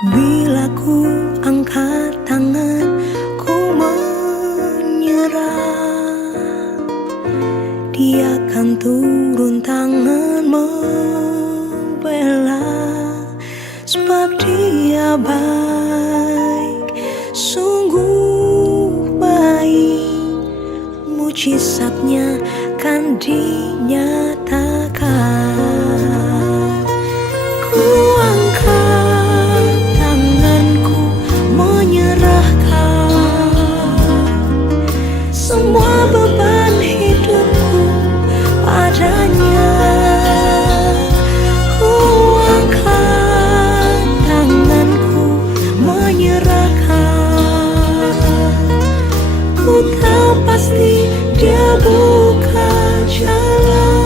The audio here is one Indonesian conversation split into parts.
Bila ku angkat tangan, ku menyerah. Dia akan turun tangan membela, sebab Dia baik, sungguh baik. Mujizatnya kan dinyatakan. Ku angkat tanganku menyerahkan semua beban hidupku padanya. Ku angkat tanganku menyerahkan. Ku tahu pasti Dia buka jalan.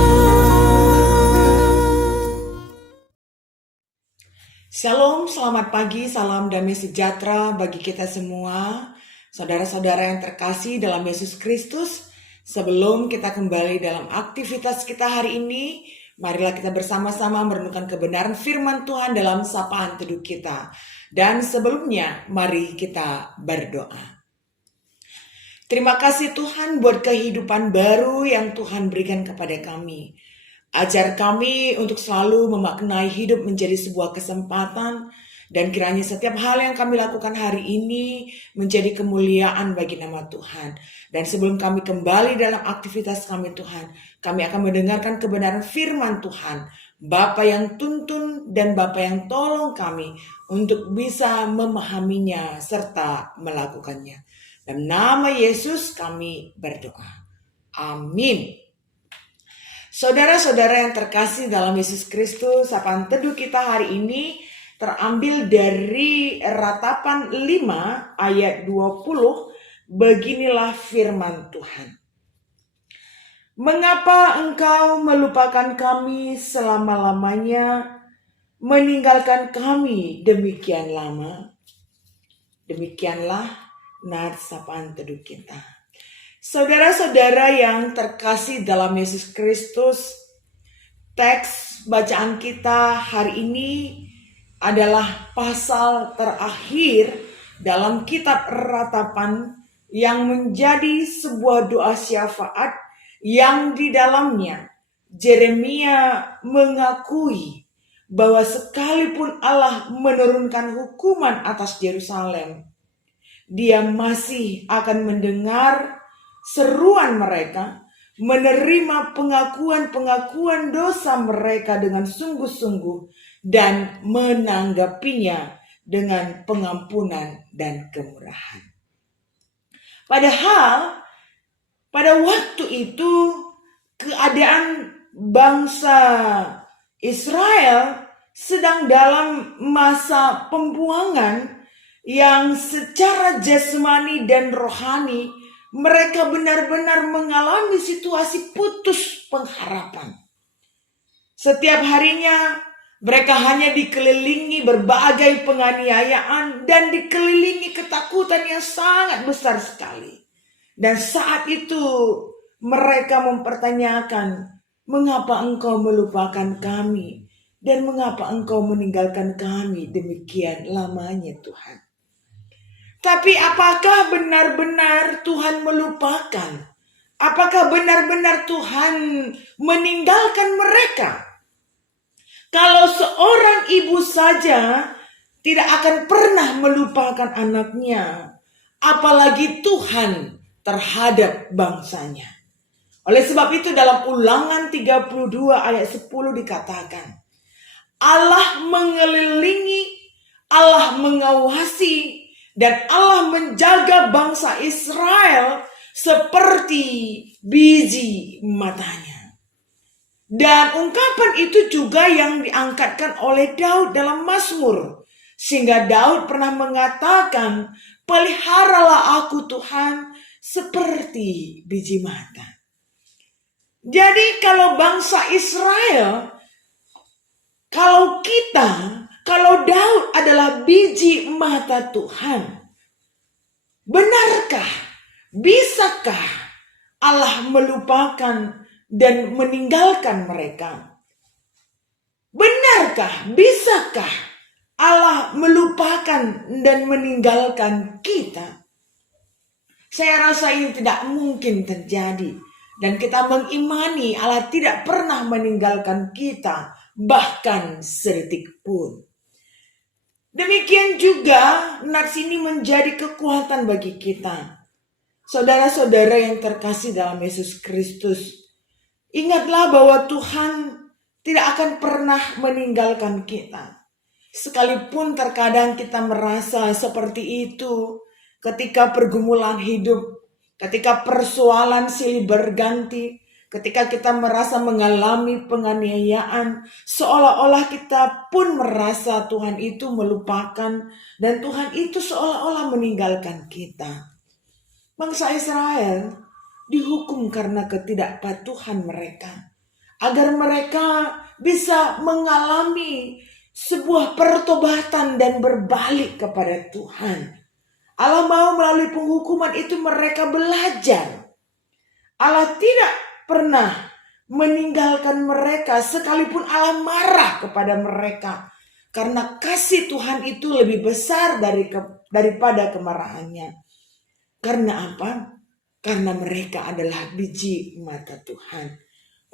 Shalom, selamat pagi, salam damai sejahtera bagi kita semua, saudara-saudara yang terkasih dalam Yesus Kristus. Sebelum kita kembali dalam aktivitas kita hari ini, marilah kita bersama-sama merenungkan kebenaran firman Tuhan dalam sapaan teduh kita. Dan sebelumnya, mari kita berdoa. Terima kasih Tuhan buat kehidupan baru yang Tuhan berikan kepada kami. Ajar kami untuk selalu memaknai hidup menjadi sebuah kesempatan, dan kiranya setiap hal yang kami lakukan hari ini menjadi kemuliaan bagi nama Tuhan. Dan sebelum kami kembali dalam aktivitas kami Tuhan, kami akan mendengarkan kebenaran firman Tuhan, Bapa yang tuntun dan Bapa yang tolong kami untuk bisa memahaminya serta melakukannya. Dalam nama Yesus kami berdoa. Amin. Saudara-saudara yang terkasih dalam Yesus Kristus, sapaan teduh kita hari ini terambil dari Ratapan 5 ayat 20. Beginilah firman Tuhan. Mengapa engkau melupakan kami selama-lamanya, meninggalkan kami demikian lama? Demikianlah nats sapaan teduh kita. Saudara-saudara yang terkasih dalam Yesus Kristus, teks bacaan kita hari ini adalah pasal terakhir dalam kitab Ratapan yang menjadi sebuah doa syafaat yang di dalamnya Yeremia mengakui bahwa sekalipun Allah menurunkan hukuman atas Yerusalem, Dia masih akan mendengar seruan mereka, menerima pengakuan-pengakuan dosa mereka dengan sungguh-sungguh, dan menanggapinya dengan pengampunan dan kemurahan. Padahal pada waktu itu keadaan bangsa Israel sedang dalam masa pembuangan yang secara jasmani dan rohani mereka benar-benar mengalami situasi putus pengharapan. Setiap harinya mereka hanya dikelilingi berbagai penganiayaan dan dikelilingi ketakutan yang sangat besar sekali. Dan saat itu mereka mempertanyakan, mengapa engkau melupakan kami? Dan mengapa engkau meninggalkan kami demikian lamanya Tuhan? Tapi apakah benar-benar Tuhan melupakan? Apakah benar-benar Tuhan meninggalkan mereka? Kalau seorang ibu saja tidak akan pernah melupakan anaknya, apalagi Tuhan terhadap bangsanya. Oleh sebab itu dalam Ulangan 32 ayat 10 dikatakan, Allah mengelilingi, Allah mengawasi, dan Allah menjaga bangsa Israel seperti biji matanya. Dan ungkapan itu juga yang diangkatkan oleh Daud dalam Mazmur. Sehingga Daud pernah mengatakan, peliharalah aku Tuhan seperti biji mata. Jadi kalau bangsa Israel, kalau Daud adalah biji mata Tuhan, benarkah, bisakah Allah melupakan dan meninggalkan mereka? Benarkah, bisakah Allah melupakan dan meninggalkan kita. Saya rasa ini tidak mungkin terjadi. Dan kita mengimani Allah tidak pernah meninggalkan kita, bahkan sedetik pun. Demikian juga nats ini menjadi kekuatan bagi kita. Saudara-saudara yang terkasih dalam Yesus Kristus, ingatlah bahwa Tuhan tidak akan pernah meninggalkan kita. Sekalipun terkadang kita merasa seperti itu ketika pergumulan hidup, ketika persoalan silih berganti, ketika kita merasa mengalami penganiayaan, seolah-olah kita pun merasa Tuhan itu melupakan dan Tuhan itu seolah-olah meninggalkan kita. Bangsa Israel dihukum karena ketidakpatuhan mereka, agar mereka bisa mengalami sebuah pertobatan dan berbalik kepada Tuhan. Allah mau melalui penghukuman itu mereka belajar. Allah tidak pernah meninggalkan mereka sekalipun Allah marah kepada mereka. Karena kasih Tuhan itu lebih besar daripada kemarahannya. Karena apa? Karena mereka adalah biji mata Tuhan.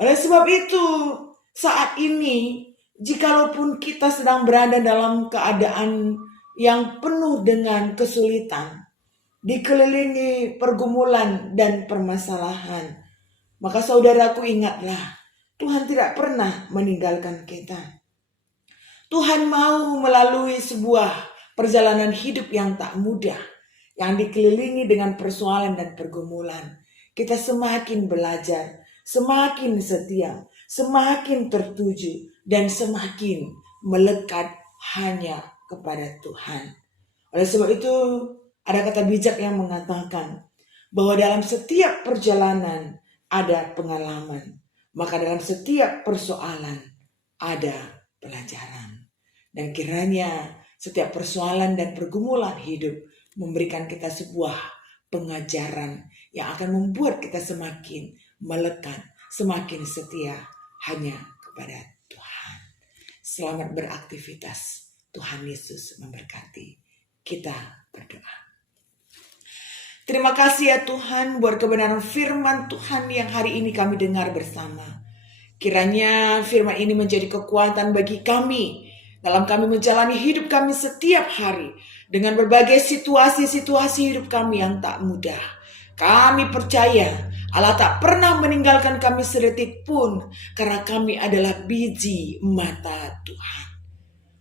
Oleh sebab itu, saat ini, jikalaupun kita sedang berada dalam keadaan yang penuh dengan kesulitan, dikelilingi pergumulan dan permasalahan, maka saudaraku ingatlah, Tuhan tidak pernah meninggalkan kita. Tuhan mau melalui sebuah perjalanan hidup yang tak mudah, yang dikelilingi dengan persoalan dan pergumulan. Kita semakin belajar, semakin setia, semakin tertuju, dan semakin melekat hanya kepada Tuhan. Oleh sebab itu, ada kata bijak yang mengatakan bahwa dalam setiap perjalanan ada pengalaman, maka dalam setiap persoalan ada pelajaran. Dan kiranya setiap persoalan dan pergumulan hidup memberikan kita sebuah pengajaran yang akan membuat kita semakin melekat, semakin setia hanya kepada Tuhan. Selamat beraktivitas. Tuhan Yesus memberkati. Kita berdoa. Terima kasih ya Tuhan buat kebenaran firman Tuhan yang hari ini kami dengar bersama. Kiranya firman ini menjadi kekuatan bagi kami dalam kami menjalani hidup kami setiap hari dengan berbagai situasi-situasi hidup kami yang tak mudah. Kami percaya Allah tak pernah meninggalkan kami sedetik pun karena kami adalah biji mata Tuhan.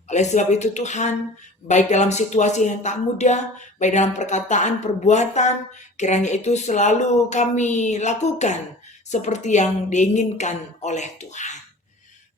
Oleh sebab itu Tuhan, baik dalam situasi yang tak mudah, baik dalam perkataan, perbuatan, kiranya itu selalu kami lakukan seperti yang diinginkan oleh Tuhan.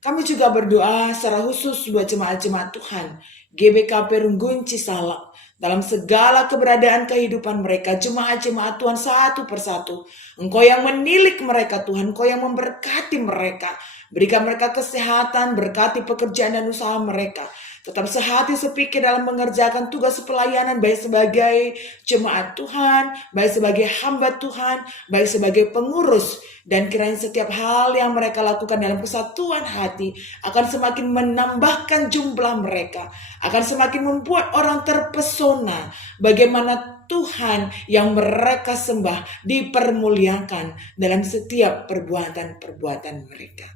Kami juga berdoa secara khusus buat jemaat-jemaat Tuhan, GBK Perunggun Cisalak, dalam segala keberadaan kehidupan mereka, jemaat-jemaat Tuhan satu persatu. Engkau yang menilik mereka Tuhan, Engkau yang memberkati mereka. Berikan mereka kesehatan, berkati pekerjaan dan usaha mereka. Tetap sehati sepikir dalam mengerjakan tugas pelayanan, baik sebagai jemaat Tuhan, baik sebagai hamba Tuhan, baik sebagai pengurus. Dan kiranya setiap hal yang mereka lakukan dalam kesatuan hati akan semakin menambahkan jumlah mereka, akan semakin membuat orang terpesona bagaimana Tuhan yang mereka sembah dipermuliakan dalam setiap perbuatan-perbuatan mereka.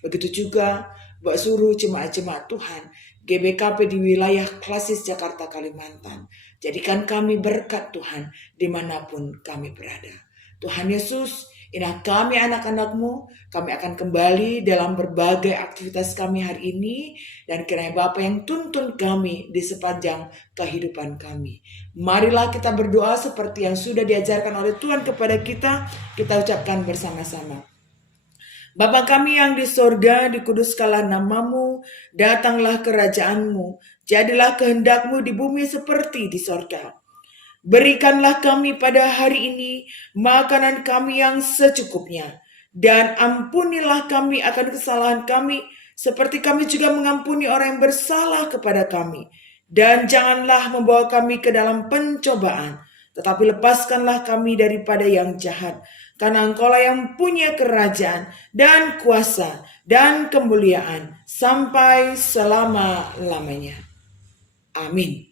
Begitu juga buat seluruh jemaat-jemaat Tuhan GBKP di wilayah Klasis Jakarta Kalimantan. Jadikan kami berkat Tuhan dimanapun kami berada. Tuhan Yesus, inilah kami anak-anak-Mu. Kami akan kembali dalam berbagai aktivitas kami hari ini. Dan kiranya Bapa yang tuntun kami di sepanjang kehidupan kami. Marilah kita berdoa seperti yang sudah diajarkan oleh Tuhan kepada kita. Kita ucapkan bersama-sama. Bapa kami yang di sorga, dikuduskanlah nama-Mu, datanglah kerajaan-Mu, jadilah kehendak-Mu di bumi seperti di sorga. Berikanlah kami pada hari ini makanan kami yang secukupnya, dan ampunilah kami akan kesalahan kami, seperti kami juga mengampuni orang yang bersalah kepada kami. Dan janganlah membawa kami ke dalam pencobaan, tetapi lepaskanlah kami daripada yang jahat. Karena Engkaulah yang punya kerajaan dan kuasa dan kemuliaan sampai selama-lamanya. Amin.